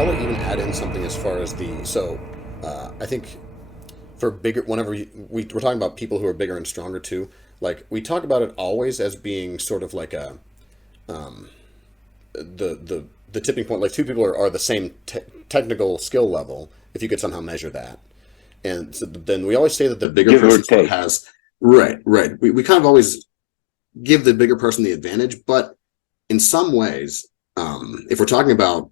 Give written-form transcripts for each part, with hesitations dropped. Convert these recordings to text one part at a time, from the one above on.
I'll even add in something as far as I think for bigger, whenever we're talking about people who are bigger and stronger too, like we talk about it always as being sort of like the tipping point, like two people are the same technical skill level, if you could somehow measure that. And so then we always say that the bigger Give or person sort of take. has, right. We kind of always give the bigger person the advantage, but in some ways, if we're talking about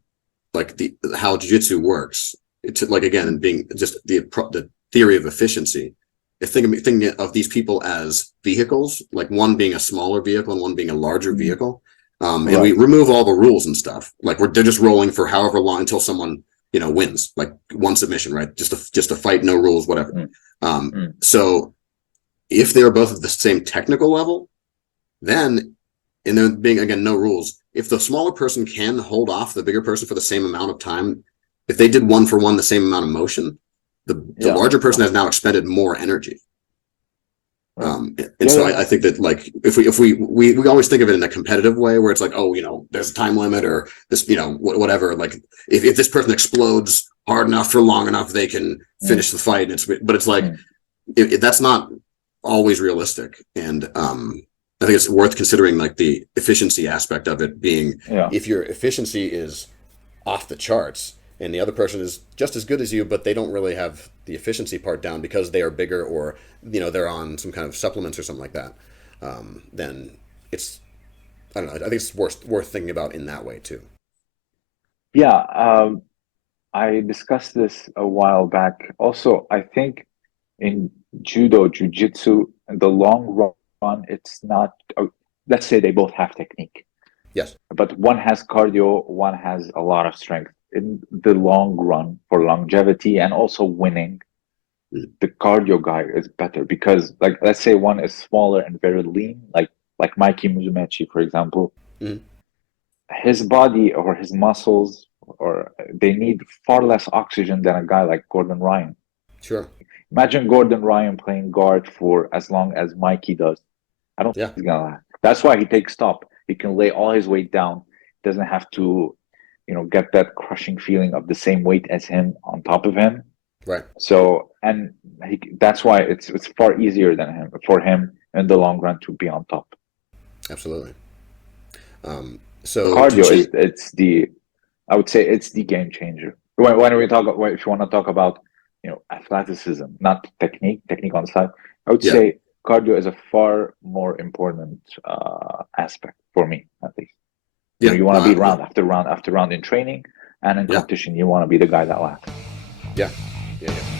like the how jiu-jitsu works, it's like again being just the theory of efficiency. If thinking of these people as vehicles, like one being a smaller vehicle and one being a larger vehicle, and we Right. remove all the rules and stuff. Like they're just rolling for however long until someone wins, like one submission, right? Just a fight, no rules, whatever. Mm. Mm. So if they're both at the same technical level, then and there being again no rules, if the smaller person can hold off the bigger person for the same amount of time, if they did one for one the same amount of motion, the Yeah. larger person has now expended more energy. Right. And so I think that like if we always think of it in a competitive way where it's like, oh, there's a time limit or this, whatever. Like if this person explodes hard enough for long enough, they can finish the fight. But it's like that's not always realistic. And I think it's worth considering like the efficiency aspect of it being, Yeah. if your efficiency is off the charts and the other person is just as good as you, but they don't really have the efficiency part down because they are bigger or they're on some kind of supplements or something like that, then it's, I don't know, I think it's worth thinking about in that way too. Yeah. I discussed this a while back. Also, I think in judo, jujitsu, in the long run, it's not, let's say they both have technique, Yes. but one has cardio, one has a lot of strength. In the long run, for longevity and also winning, the cardio guy is better because, like, let's say one is smaller and very lean, like Mikey Musumeci, for example. Mhm. His body or his muscles, or they need far less oxygen than a guy like Gordon Ryan. Sure. Imagine Gordon Ryan playing guard for as long as Mikey does. I don't think Yeah. he's gonna last. That's why he takes top. He can lay all his weight down. Doesn't have to, get that crushing feeling of the same weight as him on top of him. Right. So, and that's why it's far easier than him for him in the long run to be on top. Absolutely. So to Cardio change. is I would say it's the game changer. When we talk, if you want to talk about, athleticism, not technique on the side, I would Yeah. say cardio is a far more important aspect for me, at least. Yeah. You want to be Yeah. round after round after round in training and in Yeah. competition. You want to be the guy that lasts. Yeah. Yeah. Yeah.